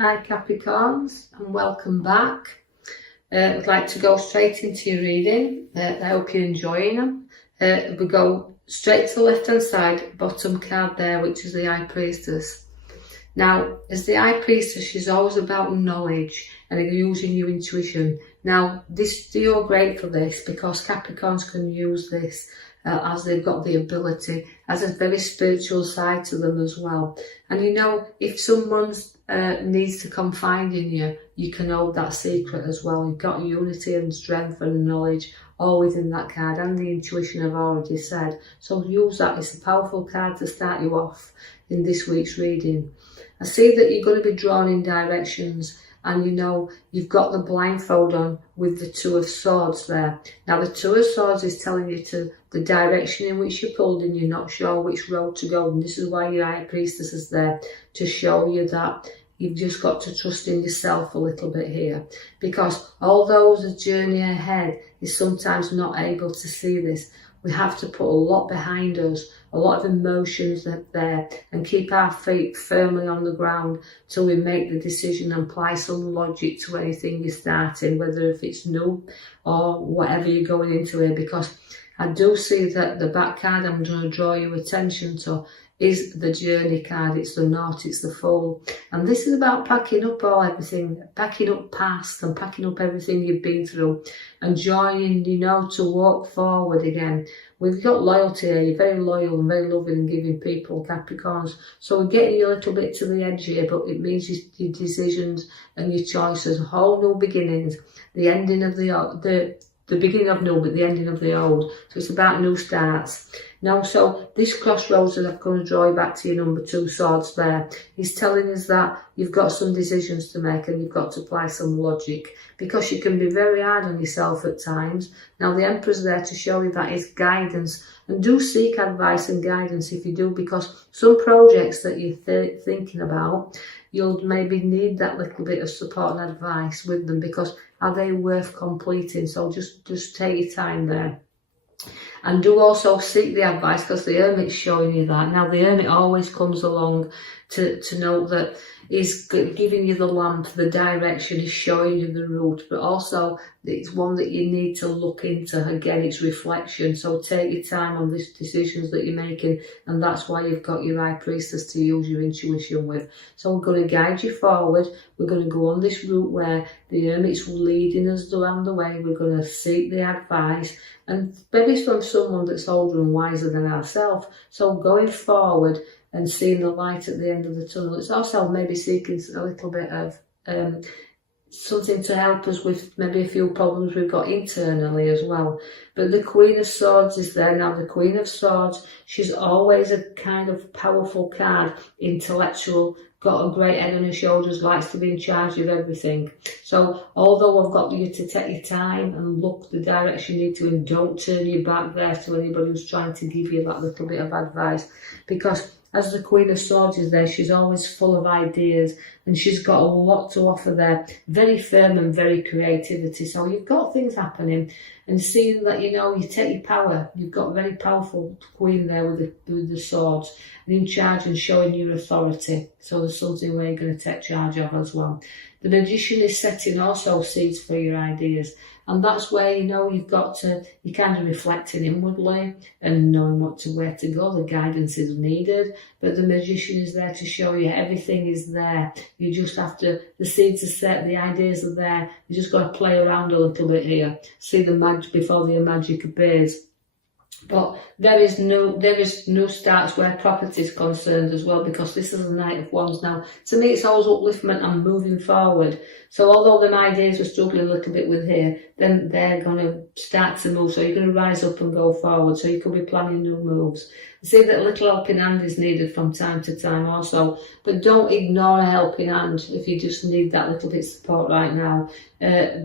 Hi Capricorns, and welcome back. I'd like to go straight into your reading. I hope you're enjoying them. We go straight to the left hand side, bottom card there, which is the High Priestess. Now, as the High Priestess, she's always about knowledge and using your intuition. Now, you're great for this because Capricorns can use this as they've got the ability, as a very spiritual side to them as well. And you know, if someone needs to confide in you, you can hold that secret as well. You've got unity and strength and knowledge all within that card, and the intuition I've already said. So use that. It's a powerful card to start you off in this week's reading. I see that you're going to be drawn in directions, and you know you've got the blindfold on with the Two of Swords there. Now the Two of Swords is telling you to the direction in which you're pulled and you're not sure which road to go, and this is why your High Priestess is there, to show you that you've just got to trust in yourself a little bit here, because although the journey ahead is sometimes not able to see this, we have to put a lot behind us, a lot of emotions there, and keep our feet firmly on the ground till we make the decision and apply some logic to anything you're starting, whether if it's new or whatever you're going into here. Because I do see that the back card I'm going to draw your attention to is the Journey card. It's the Knot, it's the Fool. And this is about packing up everything, packing up past and packing up everything you've been through and joining, you know, to walk forward again. We've got loyalty here. You're very loyal and very loving and giving people, Capricorns. So we're getting you a little bit to the edge here, but it means your decisions and your choices, whole new beginnings, the ending of the beginning of new, but the ending of the old. So it's about new starts. Now, so this crossroads that I'm going to draw you back to your number 2 swords there, is telling us that you've got some decisions to make and you've got to apply some logic, because you can be very hard on yourself at times. Now, the Emperor's there to show you that is guidance, and do seek advice and guidance if you do, because some projects that you're thinking about, you'll maybe need that little bit of support and advice with them, because are they worth completing? So just take your time there. And do also seek the advice, because the Hermit's showing you that. Now, the Hermit always comes along to note that he's giving you the lamp, the direction, he's showing you the route, but also it's one that you need to look into. Again, it's reflection. So take your time on these decisions that you're making, and that's why you've got your High Priestess to use your intuition with. So we're going to guide you forward. We're going to go on this route where the Hermit's leading us around the way. We're going to seek the advice, and maybe from someone that's older and wiser than ourselves. So going forward and seeing the light at the end of the tunnel. It's also maybe seeking a little bit of something to help us with maybe a few problems we've got internally as well. But the Queen of Swords is there. Now, the Queen of Swords, she's always a kind of powerful card, intellectual, got a great head on her shoulders, likes to be in charge of everything. So although I've got you to take your time and look the direction you need to, and don't turn your back there to anybody who's trying to give you that little bit of advice, because as the Queen of Swords is there, she's always full of ideas and she's got a lot to offer there. Very firm and very creativity. So you've got things happening, and seeing that, you know, you take your power. You've got a very powerful Queen there with the swords and in charge and showing your authority. So there's something where you're going to take charge of as well. The Magician is setting also seeds for your ideas. And that's where, you know, you've got to, you're kind of reflecting inwardly and knowing where to go. The guidance is needed, but the Magician is there to show you everything is there. You just have to, the seeds are set, the ideas are there. You just got to play around a little bit here. See the magic before the magic appears. But there is no starts where property is concerned as well, because this is the Knight of Wands. Now, to me, it's always upliftment and moving forward. So although the ideas we're struggling a little bit with here, then they're going to start to move. So you're going to rise up and go forward. So you could be planning new moves. I see that a little helping hand is needed from time to time also, but don't ignore a helping hand if you just need that little bit of support right now,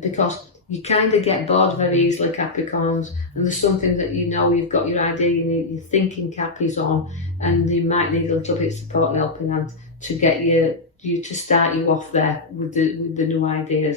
because you kind of get bored very easily, Capricorns, and there's something that you know you've got your idea, you need your thinking cap is on, and you might need a little bit of support and helping hand to get you to start you off there with the new ideas.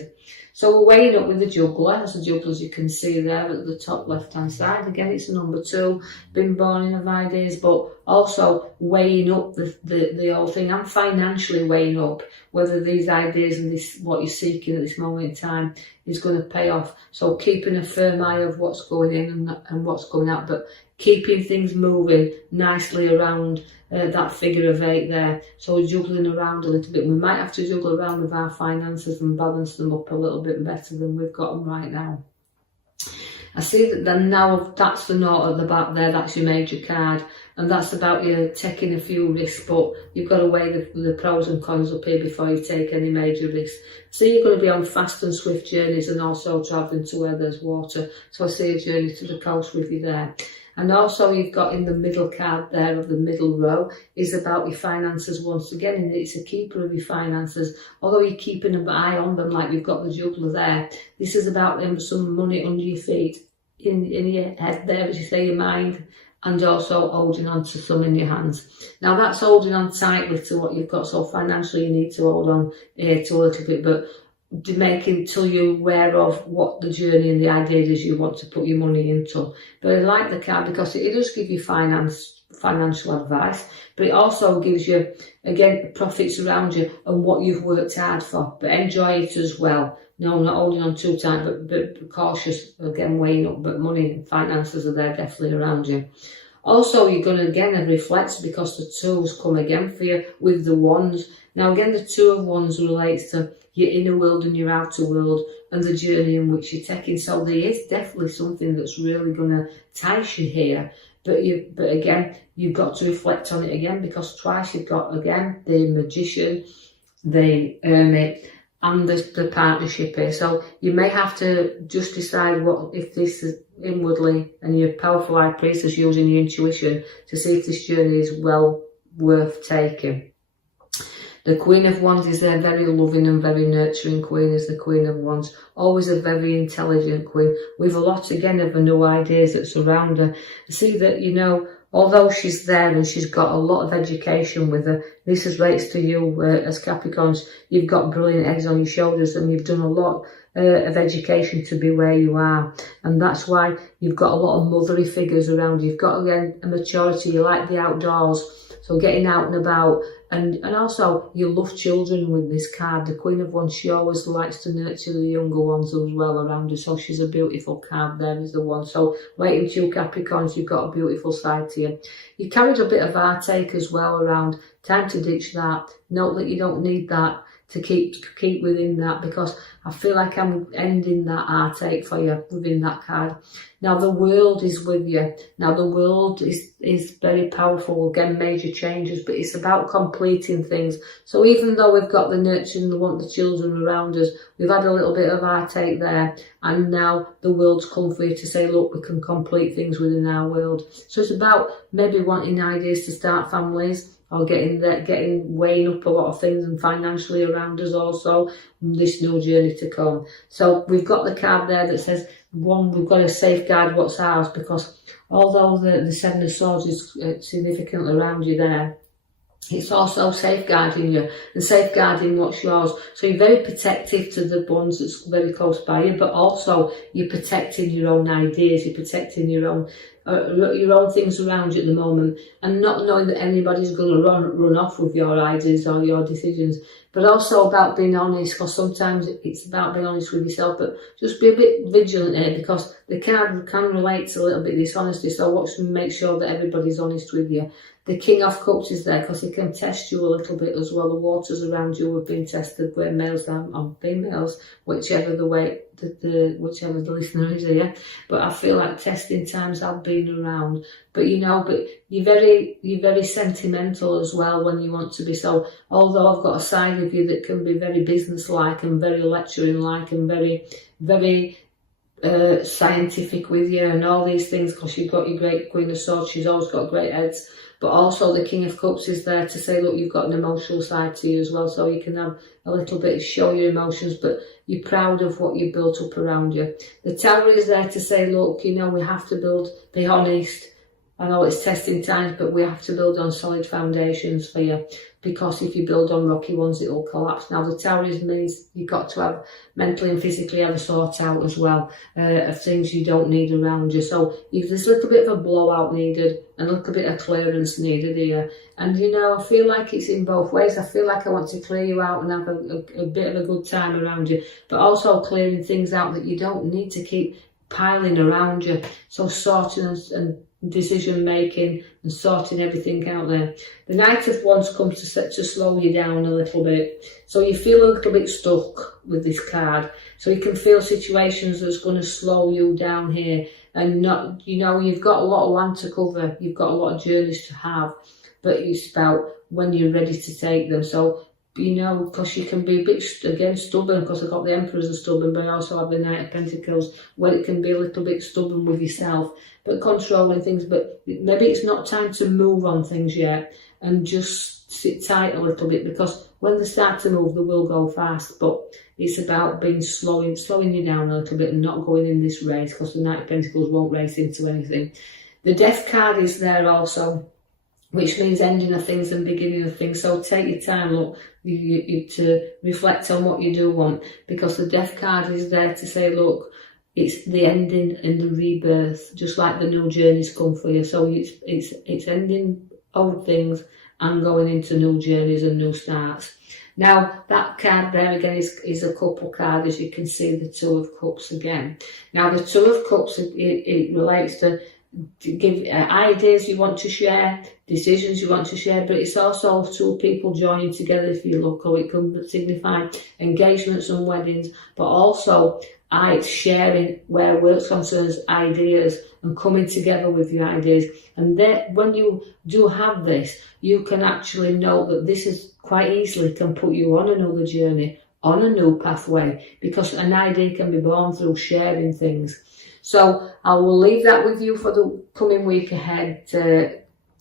So we're weighing up with the Juggler. As the Juggler, as you can see there at the top left hand side, again it's a number 2, been born of ideas, but also weighing up the whole thing, and financially weighing up whether these ideas and this what you're seeking at this moment in time is going to pay off. So keeping a firm eye of what's going in and what's going out, but keeping things moving nicely around that figure of 8 there. So juggling around a little bit. We might have to juggle around with our finances and balance them up a little bit better than we've got them right now. I see that then now that's the note at the back there, that's your major card, and that's about you taking a few risks, but you've got to weigh the pros and cons up here before you take any major risks. So you're going to be on fast and swift journeys and also travelling to where there's water. So I see a journey to the coast with you there. And also you've got in the middle card there of the middle row is about your finances once again, and it's a keeper of your finances. Although you're keeping an eye on them like you've got the juggler there, this is about some money under your feet, in your head there, as you say, your mind, and also holding on to some in your hands. Now that's holding on tightly to what you've got, so financially you need to hold on here to a little bit, but making till you're aware of what the journey and the ideas is you want to put your money into. But I like the card because it does give you financial advice, but it also gives you, again, profits around you and what you've worked hard for. But enjoy it as well. No, not holding on too tight, but cautious, again, weighing up, but money and finances are there definitely around you. Also, you're going to, again, reflect because the twos come again for you with the wands. Now, again, the 2 of Wands relates to your inner world and your outer world and the journey in which you're taking. So there is definitely something that's really going to entice you here. But again, you've got to reflect on it again, because twice you've got, again, the Magician, the Hermit, and the partnership here. So you may have to just decide what, if this is inwardly, and your powerful high priestess using your intuition to see if this journey is well worth taking. The Queen of Wands is there, very loving and very nurturing queen, is the Queen of Wands. Always a very intelligent queen with a lot, again, of new ideas that surround her. I see that, you know, although she's there and she's got a lot of education with her, this is relates to you as Capricorns. You've got brilliant eggs on your shoulders and you've done a lot of education to be where you are. And that's why you've got a lot of motherly figures around you. You've got, again, a maturity. You like the outdoors. So getting out and about, and also you love children with this card. The Queen of Wands, she always likes to nurture the younger ones as well around her. So she's a beautiful card, there is the one. So waiting to you Capricorns, you've got a beautiful side to you. You carried a bit of heartache as well around. Time to ditch that. Note that you don't need that to keep within that, because I feel like I'm ending that heartache for you within that card. Now the world is with you. Now the world is very powerful, again, major changes, but it's about completing things. So even though we've got the nurturing, the want the children around us, we've had a little bit of heartache there, and now the world's come for you to say, look, we can complete things within our world. So it's about maybe wanting ideas to start families, or weighing up a lot of things, and financially around us also, this new journey to come. So we've got the card there that says, one, we've got to safeguard what's ours, because although the 7 of Swords is significantly around you there, it's also safeguarding you and safeguarding what's yours. So you're very protective to the ones that's very close by you, but also you're protecting your own ideas, you're protecting your own things around you at the moment, and not knowing that anybody's going to run off with your ideas or your decisions. But also about being honest, because sometimes it's about being honest with yourself, but just be a bit vigilant here, because the card can relate to a little bit dishonesty. So watch and make sure that everybody's honest with you. The King of Cups is there because it can test you a little bit as well. The waters around you have been tested, where males and females, whichever the way, whichever the listener is here. But I feel like testing times have been around. But you know, but you're very sentimental as well when you want to be. So although I've got a side of you that can be very business-like and very lecturing-like and very scientific with you and all these things, because you've got your great Queen of Swords, she's always got great heads. But also the King of Cups is there to say, look, you've got an emotional side to you as well, so you can have a little bit, show your emotions, but you're proud of what you've built up around you. The Tower is there to say, look, you know, we have to be honest, I know it's testing times, but we have to build on solid foundations for you, because if you build on rocky ones, it will collapse. Now, the Taurism means you've got to have mentally and physically have a sort out as well of things you don't need around you. So if there's a little bit of a blowout needed and a little bit of clearance needed here, and you know, I feel like it's in both ways. I feel like I want to clear you out and have a bit of a good time around you, but also clearing things out that you don't need to keep piling around you. So sorting and decision making and sorting everything out there. The Knight of Wands comes to slow you down a little bit, so you feel a little bit stuck with this card. So you can feel situations that's going to slow you down here, and not, you know, you've got a lot of land to cover, you've got a lot of journeys to have, but it's about when you're ready to take them. So, you know, because you can be a bit, again, stubborn, because I've got the Emperor as a stubborn, but I also have the Knight of Pentacles, where it can be a little bit stubborn with yourself, but controlling things. But maybe it's not time to move on things yet, and just sit tight a little bit, because when they start to move, they will go fast. But it's about being slowing you down a little bit and not going in this race, because the Knight of Pentacles won't race into anything. The Death card is there also, which means ending of things and beginning of things. So take your time, look, to reflect on what you do want, because the Death card is there to say, look, it's the ending and the rebirth, just like the new journeys come for you. So it's ending old things and going into new journeys and new starts. Now, that card there again is a couple card, as you can see, the Two of Cups again. Now, the Two of Cups, it relates to give ideas you want to share, decisions you want to share, but it's also two people joining together, if you look, or it can signify engagements and weddings, but also sharing where work concerns ideas and coming together with your ideas. And then when you do have this, you can actually know that this is quite easily can put you on another journey, on a new pathway, because an idea can be born through sharing things. So I will leave that with you for the coming week ahead,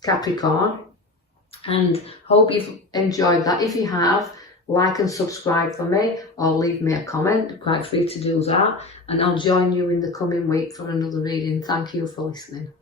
Capricorn, and hope you've enjoyed that. If you have, like and subscribe for me, or leave me a comment, quite free to do that, and I'll join you in the coming week for another reading. Thank you for listening.